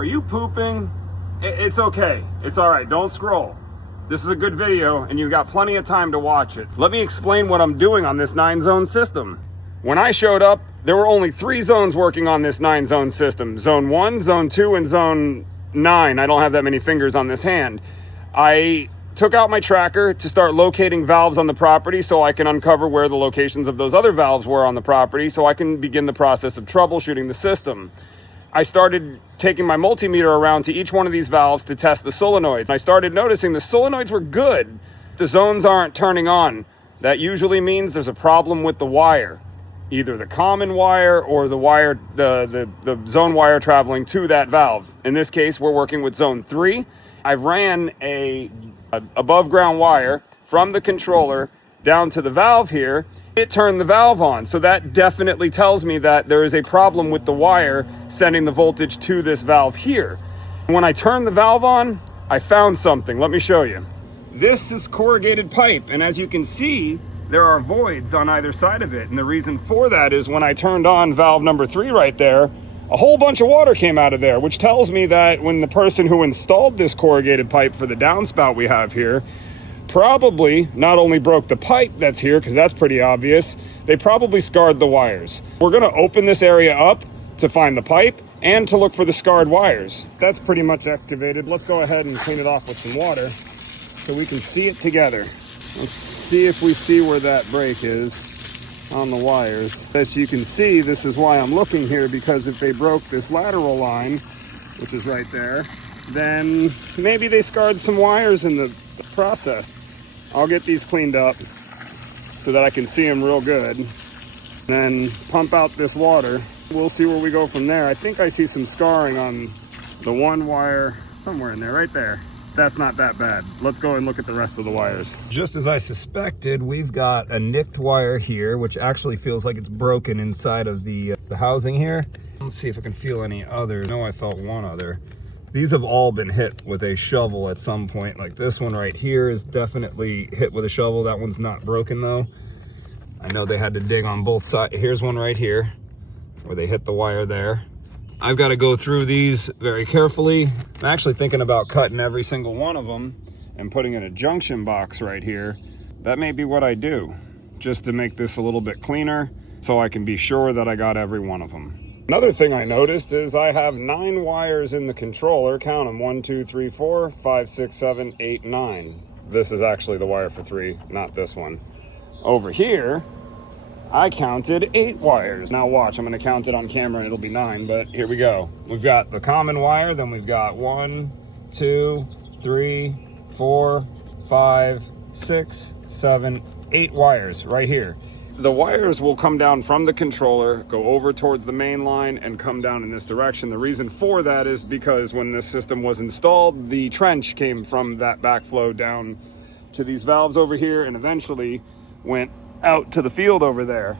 Are you pooping? It's okay. It's all right. Don't scroll. This is a good video and you've got plenty of time to watch it. Let me explain what I'm doing on this 9-zone system. When I showed up, there were only 3 zones working on this 9-zone system. Zone 1, Zone 2, and Zone 9. I don't have that many fingers on this hand. I took out my tracker to start locating valves on the property so I can uncover where the locations of those other valves were on the property so I can begin the process of troubleshooting the system. I started taking my multimeter around to each one of these valves to test the solenoids. I started noticing the solenoids were good. The zones aren't turning on. That usually means there's a problem with the wire. Either the common wire or the wire, the zone wire traveling to that valve. In this case, we're working with zone 3. I ran a above ground wire from the controller down to the valve here. It turned the valve on. So that definitely tells me that there is a problem with the wire sending the voltage to this valve here. When I turned the valve on, I found something. Let me show you. This is corrugated pipe. And as you can see, there are voids on either side of it. And the reason for that is when I turned on valve number 3 right there, a whole bunch of water came out of there, which tells me that when the person who installed this corrugated pipe for the downspout we have here probably not only broke the pipe that's here, because that's pretty obvious, they probably scarred the wires. We're going to open this area up to find the pipe and to look for the scarred wires. That's pretty much excavated. Let's go ahead and clean it off with some water so we can see it together. Let's see if we see where that break is on the wires. As you can see, this is why I'm looking here, because if they broke this lateral line, which is right there, then maybe they scarred some wires in the process. I'll get these cleaned up so that I can see them real good. Then pump out this water. We'll see where we go from there. I think I see some scarring on the one wire somewhere in there, right there. That's not that bad. Let's go and look at the rest of the wires. Just as I suspected, we've got a nicked wire here, which actually feels like it's broken inside of the housing here. Let's see if I can feel any others. No, I felt one other. These have all been hit with a shovel at some point. Like this one right here is definitely hit with a shovel. That one's not broken though. I know they had to dig on both sides. Here's one right here where they hit the wire there. I've got to go through these very carefully. I'm actually thinking about cutting every single one of them and putting in a junction box right here. That may be what I do, just to make this a little bit cleaner so I can be sure that I got every one of them. Another thing I noticed is I have 9 wires in the controller. Count them: 1, 2, 3, 4, 5, 6, 7, 8, 9. This is actually the wire for 3, not this one. Over here, I counted 8 wires. Now watch, I'm gonna count it on camera and it'll be 9, but here we go. We've got the common wire, then we've got 1, 2, 3, 4, 5, 6, 7, 8 wires right here. The wires will come down from the controller, go over towards the main line, and come down in this direction. The reason for that is because when this system was installed, the trench came from that backflow down to these valves over here and eventually went out to the field over there.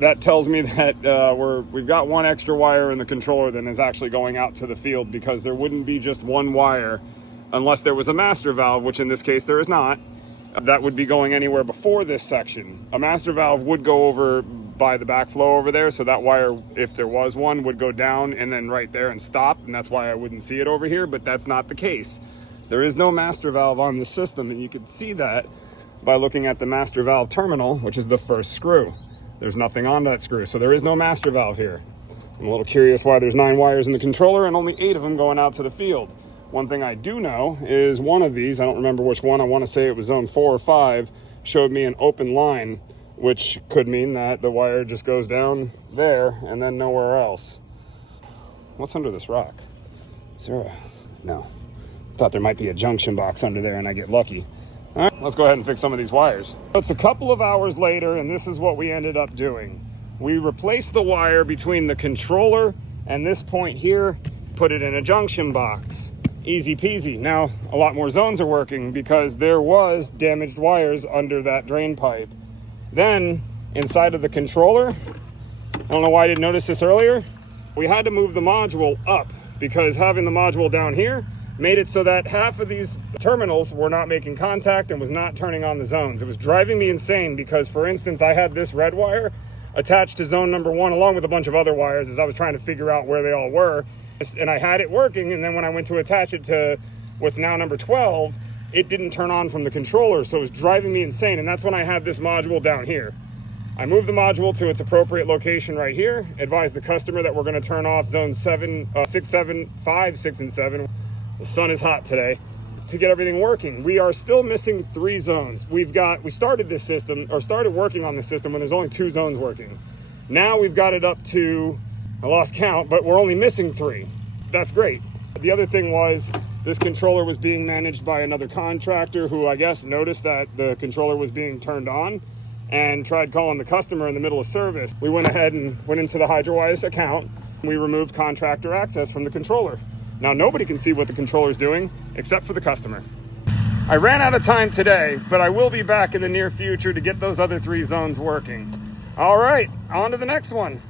That tells me that we've got 1 extra wire in the controller than is actually going out to the field, because there wouldn't be just 1 wire unless there was a master valve, which in this case there is not. That would be going anywhere before this section. A master valve would go over by the backflow over there, so that wire, if there was one, would go down and then right there and stop, and that's why I wouldn't see it over here, but that's not the case. There is no master valve on the system, and you can see that by looking at the master valve terminal, which is the first screw. There's nothing on that screw, so there is no master valve here. I'm a little curious why there's 9 wires in the controller and only 8 of them going out to the field. One thing I do know is one of these, I don't remember which one, I want to say it was zone 4 or 5, showed me an open line, which could mean that the wire just goes down there and then nowhere else. What's under this rock? Is there a... No. Thought there might be a junction box under there and I get lucky. All right, let's go ahead and fix some of these wires. It's a couple of hours later and this is what we ended up doing. We replaced the wire between the controller and this point here, put it in a junction box. Easy peasy. Now a lot more zones are working because there was damaged wires under that drain pipe. Then inside of the controller, I don't know why I didn't notice this earlier, we had to move the module up because having the module down here made it so that half of these terminals were not making contact and was not turning on the zones. It was driving me insane because, for instance, I had this red wire attached to zone number 1 along with a bunch of other wires as I was trying to figure out where they all were. And I had it working, and then when I went to attach it to what's now number 12, it didn't turn on from the controller, so it was driving me insane. And that's when I had this module down here. I moved the module to its appropriate location right here, advised the customer that we're going to turn off zone 6, 7, 5, 6, and 7. The sun is hot today. To get everything working, we are still missing 3 zones. We started this system, or started working on the system when there's only 2 zones working. Now we've got it up to, I lost count, but we're only missing 3. That's great. The other thing was, this controller was being managed by another contractor who I guess noticed that the controller was being turned on and tried calling the customer in the middle of service. We went ahead and went into the HydroWise account. We removed contractor access from the controller. Now nobody can see what the controller's doing except for the customer. I ran out of time today, but I will be back in the near future to get those other 3 zones working. All right, on to the next one.